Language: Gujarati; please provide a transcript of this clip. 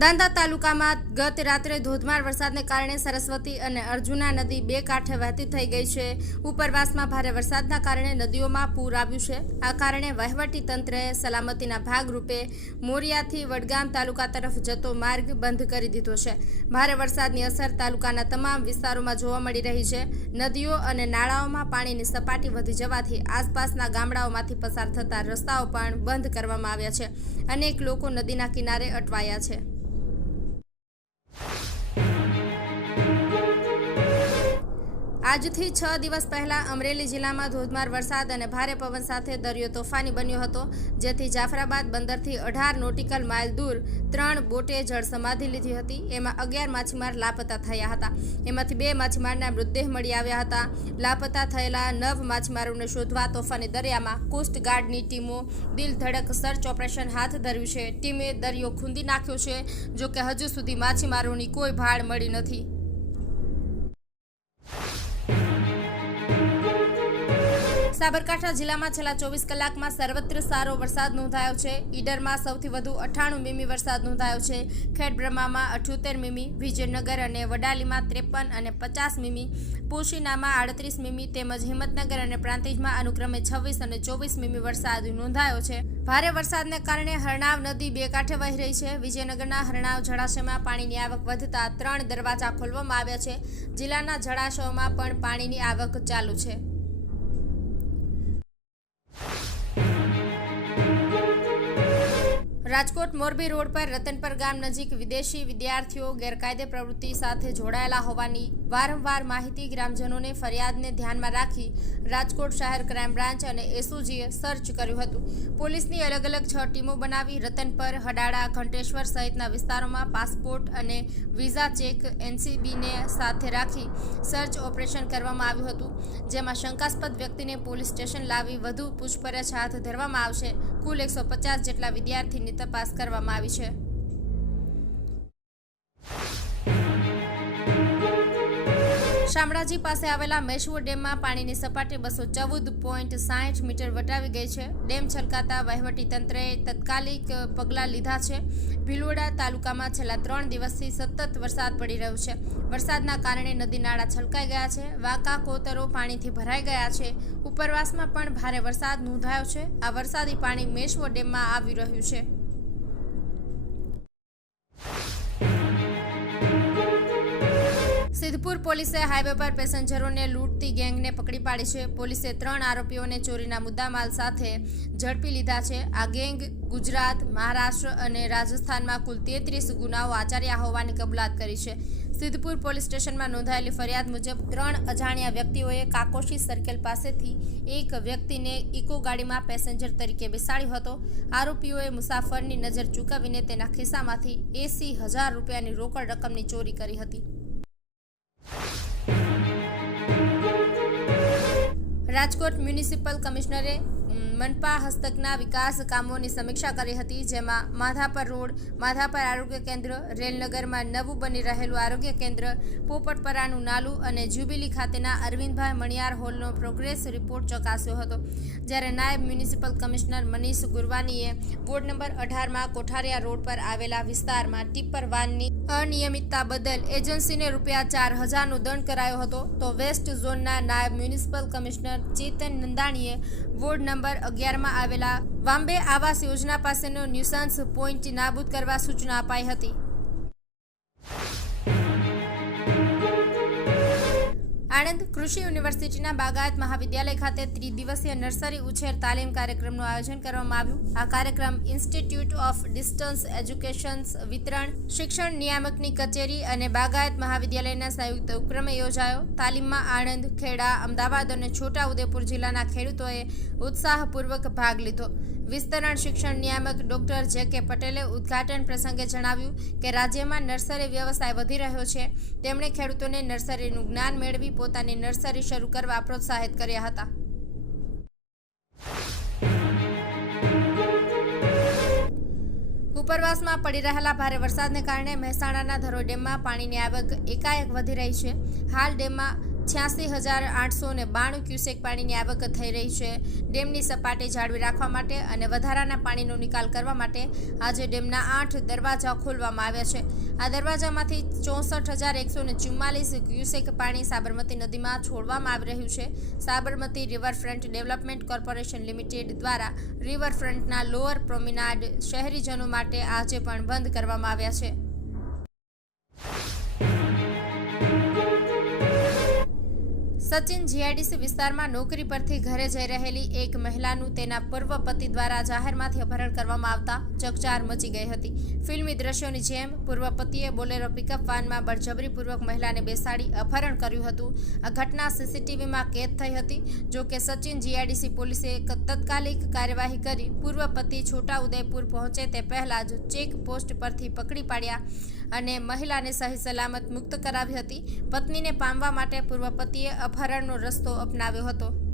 બાંદા તાલુકામાં ગત રાત્રે ધોધમાર વરસાદને કારણે સરસ્વતી અને અર્જુના નદી બે કાંઠે વહેતી થઈ ગઈ છે. ઉપરવાસમાં ભારે વરસાદના કારણે નદીઓમાં પૂર આવ્યું છે. આ કારણે વહીવટી તંત્રએ સલામતીના ભાગરૂપે મોરિયાથી વડગામ તાલુકા તરફ જતો માર્ગ બંધ કરી દીધો છે. ભારે વરસાદની અસર તાલુકાના તમામ વિસ્તારોમાં જોવા મળી રહી છે. નદીઓ અને નાળાઓમાં પાણીની સપાટી વધી જવાથી આસપાસના ગામડાઓમાંથી પસાર થતા રસ્તાઓ પણ બંધ કરવામાં આવ્યા છે. અનેક લોકો નદીના કિનારે અટવાયા છે. આજથી છ દિવસ પહેલા અમરેલી જિલ્લામાં ધોધમાર વરસાદ અને ભારે પવન સાથે દરિયો તોફાની બન્યો હતો, જેથી જાફરાબાદ બંદરથી અઢાર નોટિકલ માઇલ દૂર ત્રણ બોટે જળ સમાધિ લીધી હતી. એમાં અગિયાર માછીમાર લાપતા થયા હતા. એમાંથી બે માછીમારના મૃતદેહ મળી આવ્યા હતા. લાપતા થયેલા નવ માછીમારોને શોધવા તોફાની દરિયામાં કોસ્ટગાર્ડની ટીમો દિલ ધડક સર્ચ ઓપરેશન હાથ ધર્યું છે. ટીમે દરિયો ખૂંદી નાખ્યો છે, જોકે હજુ સુધી માછીમારોની કોઈ ભાળ મળી નથી. સાબરકાંઠા જિલ્લામાં છેલ્લા ચોવીસ કલાકમાં સર્વત્ર સારો વરસાદ નોંધાયો છે. ઈડરમાં સૌથી વધુ અઠ્ઠાણું મીમી વરસાદ નોંધાયો છે. ખેડબ્રહ્મામાં અઠ્યોતેર મીમી, વિજયનગર અને વડાલીમાં ત્રેપન અને પચાસ મીમી, પોશીનામાં આડત્રીસ મીમી તેમજ હિંમતનગર અને પ્રાંતિજમાં અનુક્રમે છવ્વીસ અને ચોવીસ મીમી વરસાદ નોંધાયો છે. ભારે વરસાદને કારણે હરણાવ નદી બે કાંઠે વહી રહી છે. વિજયનગરના હરણાવ જળાશયમાં પાણીની આવક વધતા ત્રણ દરવાજા ખોલવામાં આવ્યા છે. જિલ્લાના જળાશયોમાં પણ પાણીની આવક ચાલુ છે. રાજકોટ મોરબી રોડ પર રતનપર ગામ નજીક વિદેશી વિદ્યાર્થીઓ ગેરકાયદે પ્રવૃત્તિ સાથે જોડાયેલા હોવાની વારંવાર માહિતી ગ્રામજનોને ફરિયાદને ધ્યાનમાં રાખી રાજકોટ શહેર ક્રાઇમ બ્રાન્ચ અને એસઓજીએ સર્ચ કર્યું હતું. પોલીસની અલગ અલગ છ ટીમો બનાવી રતનપર હડાડા ઘંટેશ્વર સહિતના વિસ્તારોમાં પાસપોર્ટ અને વિઝા ચેક એનસીબીને સાથે રાખી સર્ચ ઓપરેશન કરવામાં આવ્યું હતું. જેમાં શંકાસ્પદ વ્યક્તિને પોલીસ સ્ટેશન લાવી વધુ પૂછપરછ હાથ ધરવામાં આવશે. કુલ એકસો જેટલા વિદ્યાર્થીની તપાસ કરવામાં આવી છે. શામળાજી પાસે આવેલા મેશવો ડેમમાં પાણીની સપાટી બસો ચૌદ પોઈન્ટ સાહીઠ મીટર વટાવી ગઈ છે. ડેમ છલકાતા તંત્રએ તત્કાલિક પગલાં લીધા છે. ભીલોડા તાલુકામાં છેલ્લા ત્રણ દિવસથી સતત વરસાદ પડી રહ્યો છે. વરસાદના કારણે નદી નાળા છલકાઈ ગયા છે. વાંકા, કોતરો પાણીથી ભરાઈ ગયા છે. ઉપરવાસમાં પણ ભારે વરસાદ નોંધાયો છે. આ વરસાદી પાણી મેશવો ડેમમાં આવી રહ્યું છે. સિદ્ધપુર પોલીસે હાઈવે પર પેસેન્જરોને લૂંટતી ગેંગને પકડી પાડી છે. પોલીસે ત્રણ આરોપીઓને ચોરીના મુદ્દામાલ સાથે ઝડપી લીધા છે. આ ગેંગ ગુજરાત, મહારાષ્ટ્ર અને રાજસ્થાનમાં કુલ તેત્રીસ ગુનાઓ આચર્યા હોવાની કબૂલાત કરી છે. સિદ્ધપુર પોલીસ સ્ટેશનમાં નોંધાયેલી ફરિયાદ મુજબ ત્રણ અજાણ્યા વ્યક્તિઓએ કાકોશી સર્કલ પાસેથી એક વ્યક્તિને ઇકો ગાડીમાં પેસેન્જર તરીકે બેસાડ્યો હતો. આરોપીઓએ મુસાફરની નજર ચૂકવીને તેના ખિસ્સામાંથી એસી હજાર રૂપિયાની રોકડ રકમની ચોરી કરી હતી. રાજકોટ મ્યુનિસિપલ કમિશનરે મનપા હસ્તકના વિકાસ કામોની સમીક્ષા કરી હતી, જેમાં માધાપર રોડ, માધાપર આરોગ્ય કેન્દ્ર, રેલનગરમાં નવું બની રહેલું આરોગ્ય કેન્દ્ર, પોપટપરાનું નાલું અને જ્યુબિલી ખાતેના અરવિંદભાઈ મણિયાર હોલનો પ્રોગ્રેસ રિપોર્ટ ચકાસ્યો હતો. જ્યારે નાયબ મ્યુનિસિપલ કમિશનર મનીષ ગુરવાનીએ વોર્ડ નંબર અઢારમાં કોઠારિયા રોડ પર આવેલા વિસ્તારમાં ટિપ્પર વાનની અનિયમિતતા બદલ એજન્સીને રૂપિયા ચાર હજારનો દંડ કરાયો હતો. તો વેસ્ટ ઝોનના નાયબ મ્યુનિસિપલ કમિશનર ચેતન નંદાણીએ વોર્ડ નંબર અગિયારમાં આવેલા વાંબે આવાસ યોજના પાસેનો ન્યુસન્સ પોઈન્ટ નાબૂદ કરવા સૂચના અપાઈ હતી. આણંદ કૃષિ યુનિવર્સિટીના બાગાયત મહાવિદ્યાલય ખાતે ત્રિદિવસીય નર્સરી ઉછેર તાલીમ કાર્યક્રમનું આયોજન કરવામાં આવ્યું. આ કાર્યક્રમ ઇન્સ્ટિટ્યૂટ ઓફ ડિસ્ટન્સ એજ્યુકેશન વિતરણ, શિક્ષણ નિયામકની કચેરી અને બાગાયત મહાવિદ્યાલયના સંયુક્ત ઉપક્રમે યોજાયો. તાલીમમાં આણંદ, ખેડા, અમદાવાદ અને છોટા ઉદેપુર જિલ્લાના ખેડૂતોએ ઉત્સાહપૂર્વક ભાગ લીધો. વિસ્તરણ શિક્ષણ નિયામક ડોક્ટર જે કે પટેલે ઉદ્ઘાટન પ્રસંગે જણાવ્યું કે રાજ્યમાં નર્સરી વ્યવસાય વધી રહ્યો છે. તેમણે ખેડૂતોને નર્સરીનું જ્ઞાન મેળવી પોતાની નર્સરી શરૂ કરવા પ્રોત્સાહિત કર્યા હતા. ઉપરવાસમાં પડી રહેલા ભારે વરસાદને કારણે મહેસાણાના ધરોઈ ડેમમાં પાણીની આવક એકાએક વધી રહી છે. હાલ ડેમમાં છ્યાસી હજાર આઠસો ને બાણું ક્યુસેક પાણીની આવક થઈ રહી છે. ડેમની સપાટી જાળવી રાખવા માટે અને વધારાના પાણીનો નિકાલ કરવા માટે આજે ડેમના આઠ દરવાજા ખોલવામાં આવ્યા છે. આ દરવાજામાંથી ચોસઠ હજાર એકસો ને ચુમ્માલીસ ક્યુસેક પાણી સાબરમતી નદીમાં છોડવામાં આવી રહ્યું છે. Sabarmati riverfront development corporation limited દ્વારા રિવરફ્રન્ટના લોઅર પ્રોમિનાડ શહેરીજનો માટે આજે પણ બંધ કરવામાં આવ્યા છે. સચિન જીઆઈડીસી વિસ્તારમાં નોકરી પરથી ઘરે જઈ રહેલી એક મહિલાનું તેના પૂર્વ પતિ દ્વારા જાહેરમાંથી અપહરણ કરવામાં આવતા ચકચાર મચી ગઈ હતી. ફિલ્મી દ્રશ્યોની જેમ, પૂર્વ પતિએ બોલેરો પિકઅપ વાનમાં બળજબરીપૂર્વક મહિલાને બેસાડી અપહરણ કર્યું હતું. આ ઘટના સીસીટીવીમાં કેદ થઈ હતી. જો કે સચિન જીઆઈડીસી પોલીસે તત્કાલિક કાર્યવાહી કરી પૂર્વ પતિ છોટા ઉદયપુર પહોંચે તે પહેલા જ ચેક પોસ્ટ પરથી પકડી પાડ્યા. અને મહિલાને સહી સલામત મુક્ત કરાવી હતી. પત્નીને પામવા માટે પૂર્વ પતિએ અપહરણનો રસ્તો અપનાવ્યો હતો.